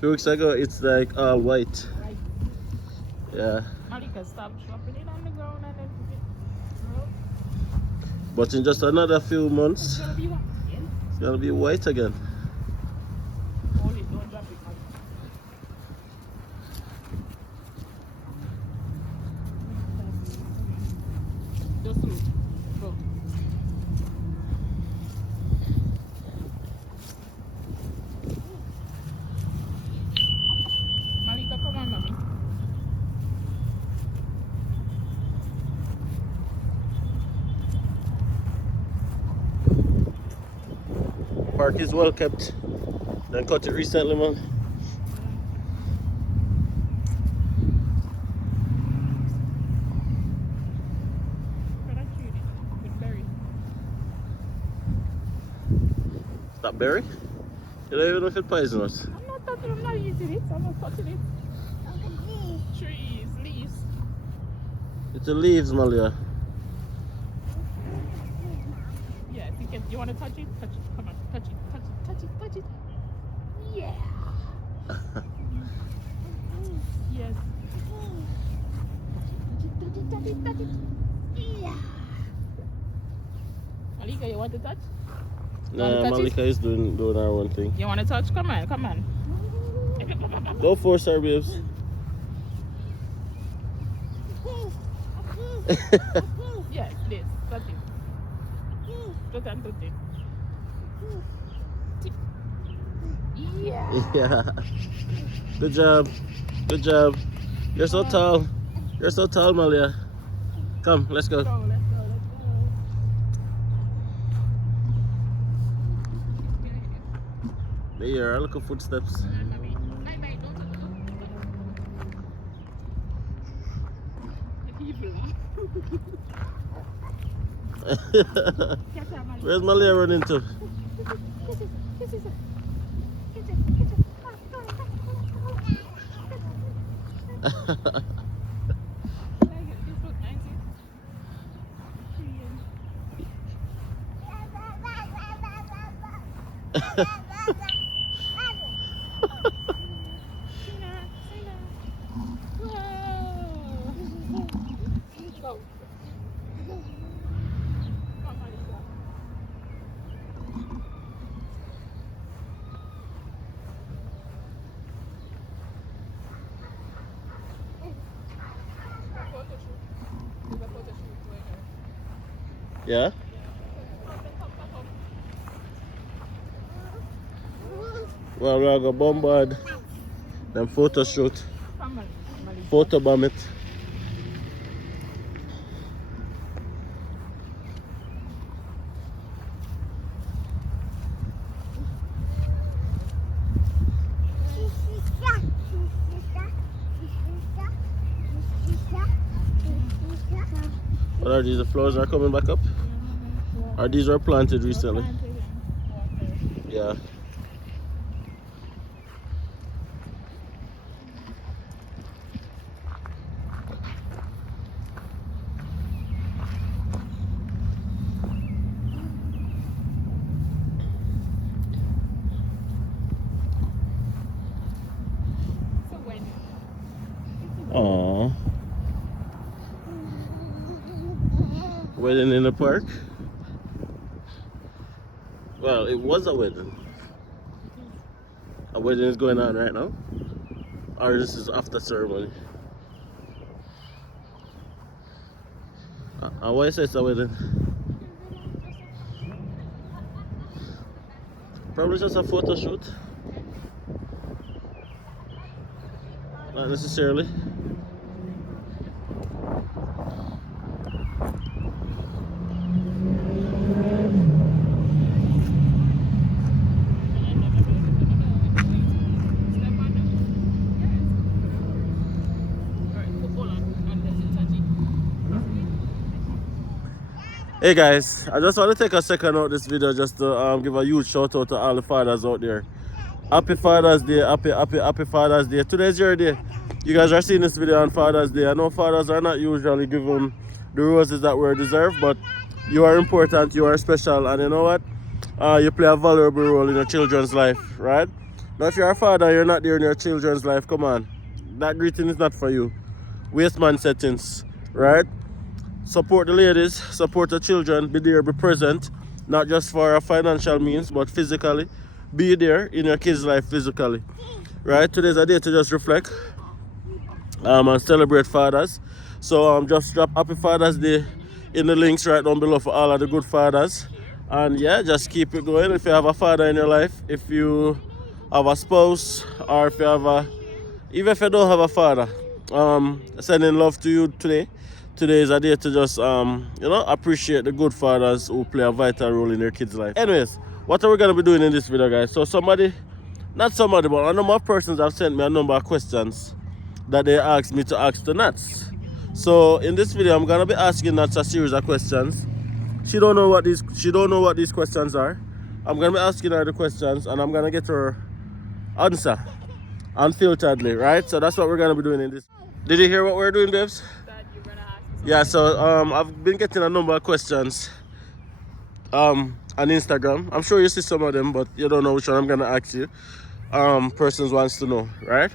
few weeks ago, it's like all white. Right. Yeah. Malika, stop dropping it on the ground and then no. But in just another few months, It's gonna be what? Yeah. it's gonna be white again. Hold it, don't drop it, Malika. Just look. Go. Malika, come on, mommy. Park is well kept. Then cut it recently, man. Can I treat it with berry? Stop berry? You don't even know if it's poisonous. I'm not touching, I'm not eating it, I'm not touching it. Trees, leaves. It's the leaves, Malia. Yes, you want to touch it? Touch it, come on, touch it, touch it, touch it, touch it. Yeah. Yes. Touch it, touch it, touch it. Yeah. Malika, you want to touch? Nah, Malika is doing her own thing. You want to touch? Come on, come on. Go force her, babes. Yes, this, touch it. Touch and touch it. Yeah. Yeah. Good job. Good job. You're so tall. You're so tall, Malia. Come, let's go. Let's go, let's go, let's go. There are look at footsteps. Where's Malia running to? Yeah? Well, we're gonna bombard them photo shoot. Photo bomb it. What are these? The flowers are coming back up? Or these were planted recently? Yeah. Aww. Wedding in the park? Well, it was a wedding. A wedding is going on right now? Or this is after ceremony? Why say it's a wedding? Probably just a photo shoot. Not necessarily. Hey guys, I just want to take a second out this video just to give a huge shout out to all the fathers out there. Happy Father's Day, happy Father's Day. Today's your day. You guys are seeing this video on Father's Day. I know fathers are not usually given the roses that we deserve, but you are important, you are special, and you know what? You play a valuable role in your children's life, right? Now, if you're a father, you're not there in your children's life. Come on. That greeting is not for you. Waste man settings, right? Support the ladies, support the children, be there, be present, not just for a financial means, but physically. Be there in your kids' life physically, right? Today's a day to just reflect and celebrate fathers. So just drop Happy Father's Day in the links right down below for all of the good fathers. And yeah, just keep it going. If you have a father in your life, if you have a spouse, or if you have even if you don't have a father, sending love to you today. Today is a day to just appreciate the good fathers who play a vital role in their kids' life. Anyways, what are we gonna be doing in this video, guys? So but a number of persons have sent me a number of questions that they asked me to ask the Nats. So in this video, I'm gonna be asking Nats a series of questions. She don't know what these questions are. I'm gonna be asking her the questions, and I'm gonna get her answer unfilteredly, right? So that's what we're gonna be doing in this. Did you hear what we're doing, babes? Yeah, so I've been getting a number of questions on Instagram. I'm sure you see some of them, but you don't know which one I'm gonna ask you. Persons wants to know, right?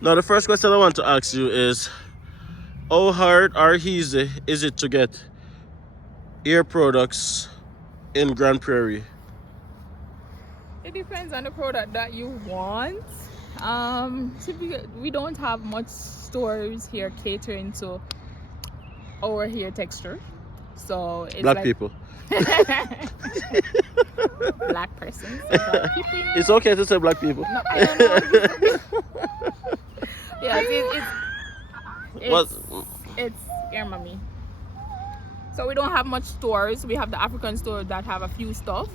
Now the first question I want to ask you is, how hard or easy is it to get hair products in Grand Prairie? It depends on the product that you want. We don't have much stores here catering to our hair texture, so it's Black like people. black persons. Black people. It's okay to say black people. No, I don't know. Yeah, it's yeah, mommy. So we don't have much stores. We have the African store that have a few stuff.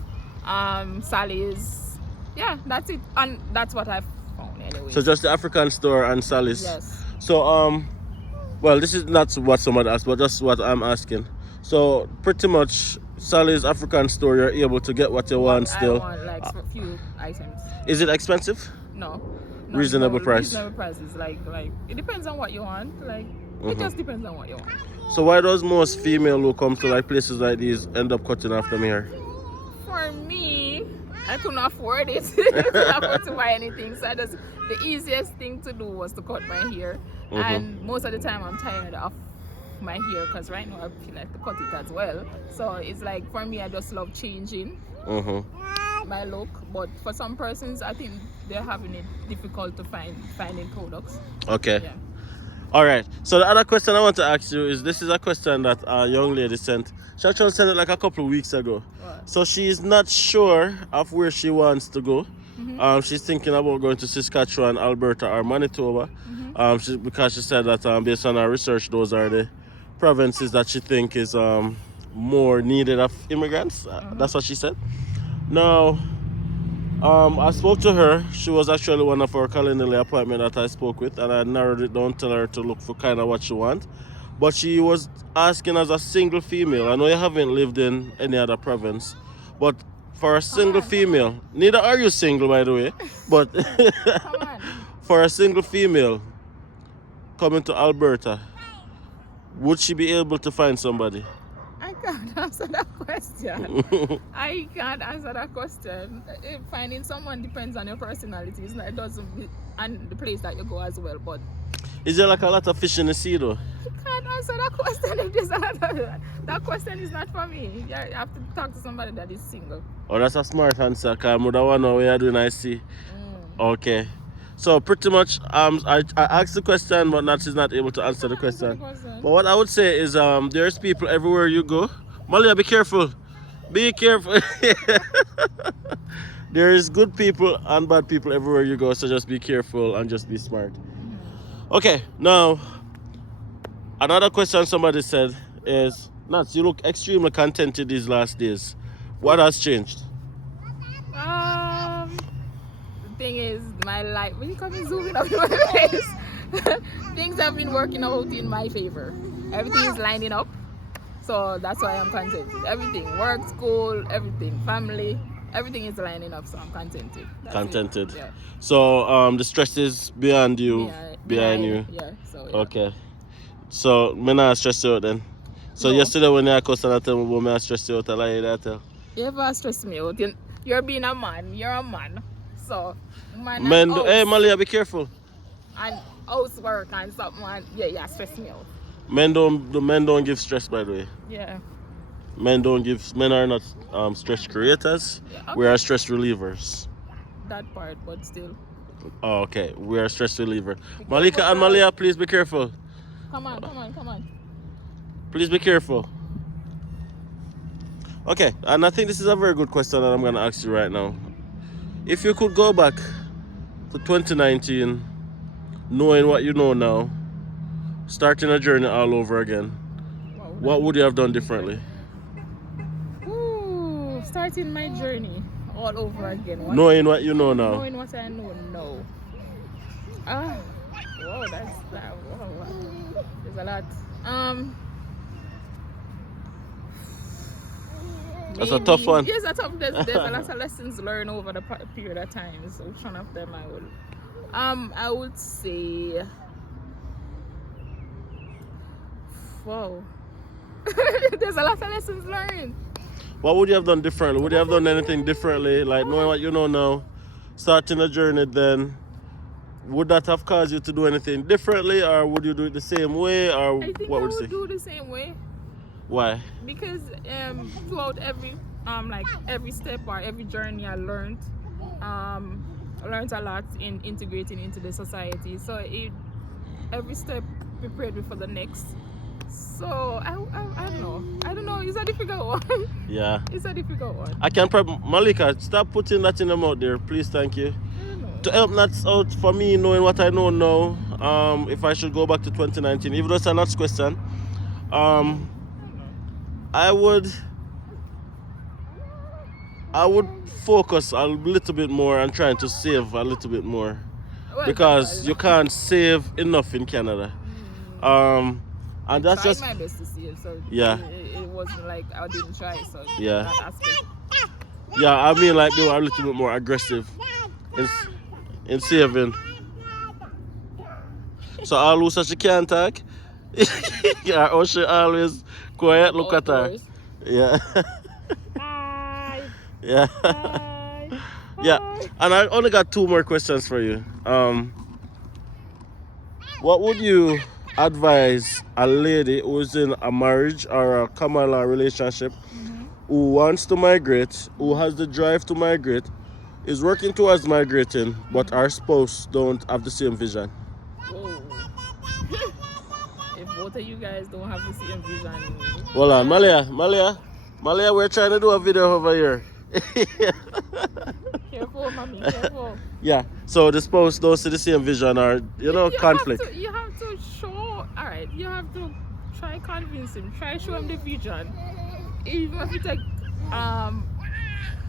Sally's. Yeah, that's it, and that's what I've found anyway. So just the African store and Sally's. Yes. So well, this is not what someone asked, but just what I'm asking. So pretty much Sally's African store, you're able to get what you want still. I want like a few items. Is it expensive? No. Reasonable price. Reasonable prices. Like it depends on what you want. Like it just depends on what you want. So why does most female who come to like places like these end up cutting off them hair? For me, I couldn't afford it. I couldn't afford to buy anything. So the easiest thing to do was to cut my hair. And most of the time I'm tired of my hair because right now I feel like to cut it as well. So it's like for me, I just love changing my look. But for some persons, I think they're having it difficult to finding products. Okay. Yeah. All right. So the other question I want to ask you is, this is a question that a young lady sent. She actually sent it like a couple of weeks ago. What? So she's not sure of where she wants to go. She's thinking about going to Saskatchewan, Alberta, or Manitoba. Because she said that based on her research, those are the provinces that she think is more needed of immigrants. That's what she said. Now, I spoke to her. She was actually one of our Calendly appointment that I spoke with, and I narrowed it down, tell her to look for kind of what she wants. But she was asking as a single female. I know you haven't lived in any other province, but for a single female, neither are you single, by the way, but for a single female coming to Alberta, would she be able to find somebody? I can't answer that question. I can't answer that question. Finding someone depends on your personality. It doesn't, and the place that you go as well. But is there like a lot of fish in the sea though? I can't answer that question. If there's that question is not for me. You have to talk to somebody that is single. Oh, that's a smart answer. Cause I don't know what you're doing. I see. Okay. So pretty much, I asked the question, but she's not able to answer the question. But what I would say is, there's people everywhere you go. Malia, be careful. Be careful. There's good people and bad people everywhere you go, so just be careful and just be smart. Okay, now, another question somebody said is, Nats, you look extremely contented these last days. What has changed? The thing is, my life, when you come and zooming up in my face, things have been working out in my favor. Everything is lining up, so that's why I'm contented. Everything, work, school, everything, family, everything is lining up, so I'm contented. Contented. Yeah. So the stress is beyond you, behind you. Yeah. So yeah. Okay. So me not stress you out then. So No. yesterday when I called and tell me about me stress you out, I lie that tell. You ever stress me out? You're being a man. You're a man. So, man, Men, and hey, house, Malia, be careful. and housework and something, and yeah, stress me out. Men don't give stress, by the way. Yeah. Men are not stress creators. Yeah, We are okay. stress relievers. That part, but still. Oh, okay, we are stress reliever. Be Malika careful, and girl. Malia, please be careful. Come on. Please be careful. Okay, and I think this is a very good question that I'm going to ask you right now. If you could go back to 2019, knowing what you know now, starting a journey all over again, what would you have done differently? Ooh, starting my journey all over again. Knowing what you know now. Knowing what I know now. Ah, whoa, that's that. Whoa. There's a lot. That's a tough one. Yes, a tough. There's a lot of lessons learned over the period of time. So which one of them I would? I would say. Wow. There's a lot of lessons learned. What would you have done differently? Would you have done anything differently? Like knowing what you know now, starting a journey then, would that have caused you to do anything differently, or would you do it the same way, or I think what I would you say? do the same way. Why? Because throughout every step or every journey I learned a lot in integrating into the society. So every step prepared me for the next. So I don't know. It's a difficult one. Yeah. It's a difficult one. I can probably, Malika, stop putting that in them out there, please, thank you. To help nuts out for me knowing what I know now, if I should go back to 2019, even though it's a nuts question, I would focus a little bit more on trying to save a little bit more, because you can't save enough in Canada. And that's tried just my best to save, so yeah. It wasn't like I didn't try, so Yeah. that aspect. Yeah, I mean like they were a little bit more aggressive in saving. So all who says she can't talk, yeah, or she always quiet, look at her. Yeah. Hi. Yeah. Hi. Yeah. And I only got 2 more questions for you. What would you advise a lady who's in a marriage or a common law relationship, who wants to migrate, who has the drive to migrate, is working towards migrating, but our spouse don't have the same vision? Whoa. If both of you guys don't have the same vision. Hold on, Malia, we're trying to do a video over here. Careful, mommy, careful. Yeah, so the spouse don't see the same vision, or conflict. You have to show, alright, you have to try convince him, try show him the vision. Even if it take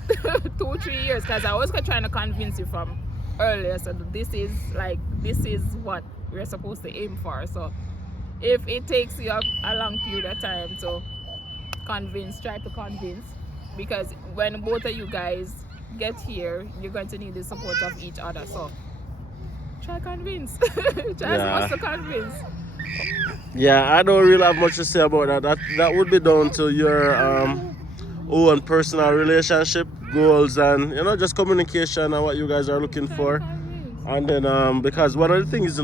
2-3 years, because I was trying to convince you from earlier, so this is what we're supposed to aim for. So if it takes you a long period of time to try to convince, because when both of you guys get here, you're going to need the support of each other. So try convince. Try as much to convince. Yeah, I don't really have much to say about that. That would be down to your own personal relationship goals, and just communication and what you guys are looking for. And then because one of the things,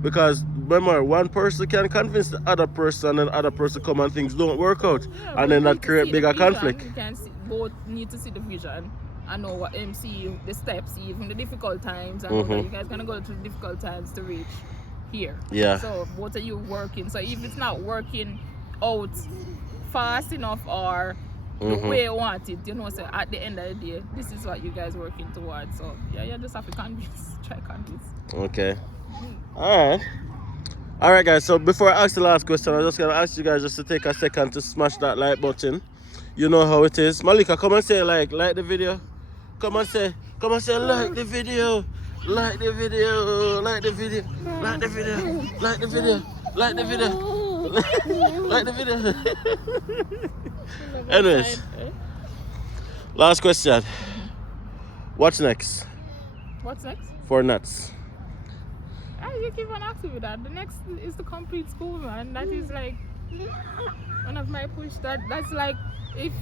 because remember, one person can convince the other person, and the other person come and things don't work out, and then that create bigger conflict. You can see, both need to see the vision and know what see the steps, even the difficult times, and know that you guys gonna go through difficult times to reach here. Yeah. So both of you working. So if it's not working out fast enough or the way you want it, so at the end of the day, this is what you guys working towards. So yeah, you just have to convince. Try convince. Okay. Alright guys, so before I ask the last question, I'm just gonna ask you guys just to take a second to smash that like button. You know how it is. Malika, come and say like the video. Come and say like the video. Like the video. Like the video. Like the video. Like the video. Like the video. Like the video. Anyways. Last question. What's next? What's next? For nuts. You keep on asking me that. The next is to complete school, man. That is like one of my push. That's like if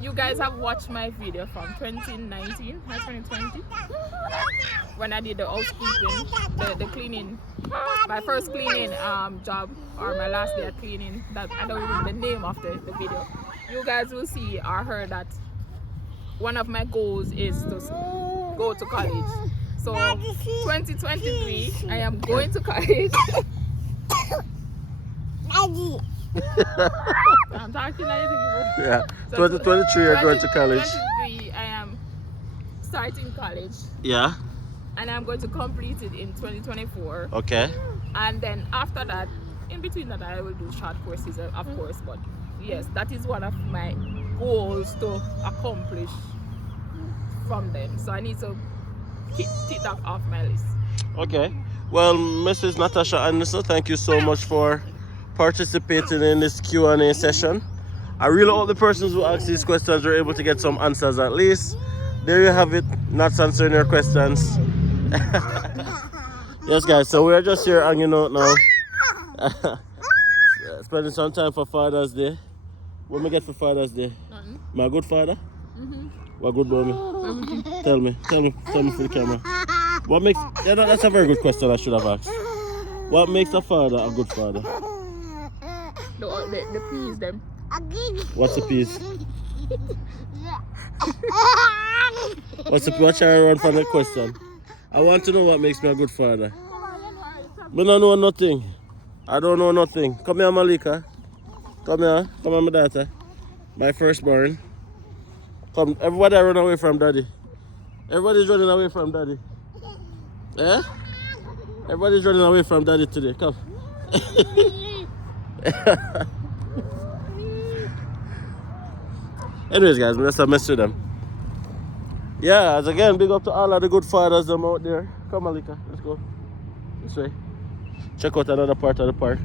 you guys have watched my video from 2019 or 2020 when I did the housekeeping, the cleaning, my first cleaning job, or my last day at cleaning, that I don't remember the name of the video, you guys will see or heard that one of my goals is to go to college. So 2023 I am going to college. I'm talking like yeah. So 2023 you're going to college. 2023 I am starting college. Yeah. And I'm going to complete it in 2024. Okay. And then after that, in between that, I will do short courses, of course. But yes, that is one of my goals to accomplish from them. So I need to tick that off my list. Okay. Well, Mrs. Natasha Anderson, thank you so much for participating in this Q&A session. I really hope the persons who asked these questions were able to get some answers at least. There you have it, not answering your questions. Yes, guys, so we're just here hanging out now. Spending some time for Father's Day. What me get for Father's Day? Nothing. My good father? Mm-hmm. What good boy me? Tell me for the camera. What makes, yeah, no, that's a very good question I should have asked. What makes a father a good father? The peas, them. What's the piece? What's your run from the question? I want to know what makes me a good father. I don't know nothing. I don't know nothing. Come here, Malika. Come here, my daughter. My firstborn. Come, everybody run away from daddy. Everybody's running away from daddy. Eh? Everybody's running away from daddy today. Come. Anyways, guys, let's mess with them. Yeah, as again, big up to all of the good fathers them out there. Come, Malika, let's go. This way. Check out another part of the park.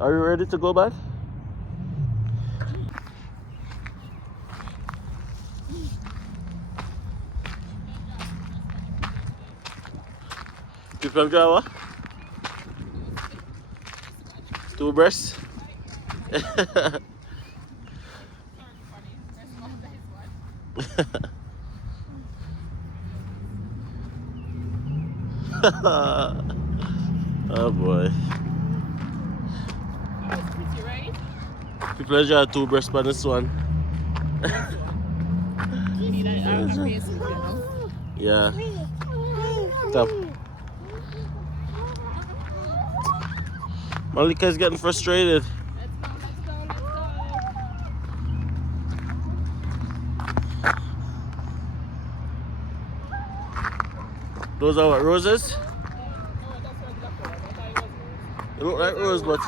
Are you ready to go back? You from Java? Two breasts? Oh boy. You ready? People enjoy two breasts by this one. You need a face, you know? Yeah. Stop. Malika's getting frustrated. Let's go. Those are what, roses? Oh, that's what the black one. I thought it was rose. They look like rose, but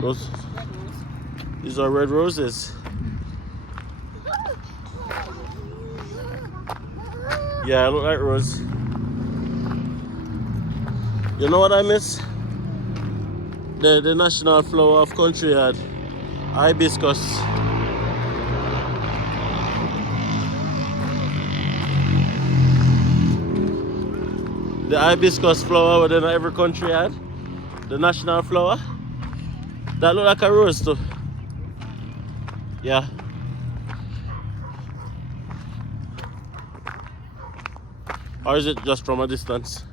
those, Red rose. these are red roses. Yeah, I look like rose. You know what I miss? The national flower of country had hibiscus. The hibiscus flower that every country had, the national flower, that look like a rose too. Yeah. Or is it just from a distance?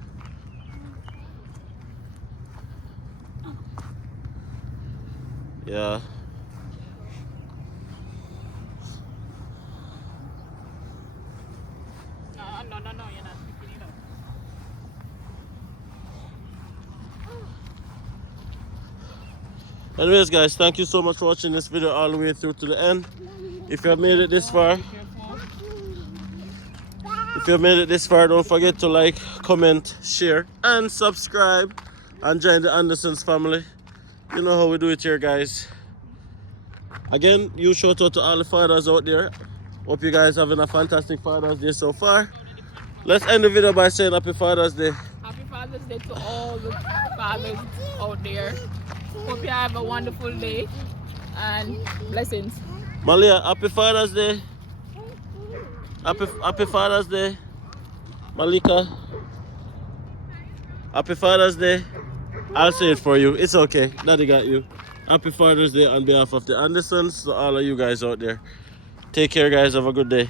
Yeah. No, you're not picking it up. Anyways, guys, thank you so much for watching this video all the way through to the end. If you have made it this far, don't forget to like, comment, share, and subscribe, and join the Andersons family. You know how we do it here, guys. Again, you shout out to all the fathers out there. Hope you guys having a fantastic Father's Day so far. Let's end the video by saying Happy Father's Day. Happy Father's Day to all the fathers out there. Hope you have a wonderful day and blessings. Malia, Happy Father's Day. Happy Father's Day. Malika, Happy Father's Day. I'll say it for you. It's okay. Daddy got you. Happy Father's Day on behalf of the Andersons to all of you guys out there. Take care, guys. Have a good day.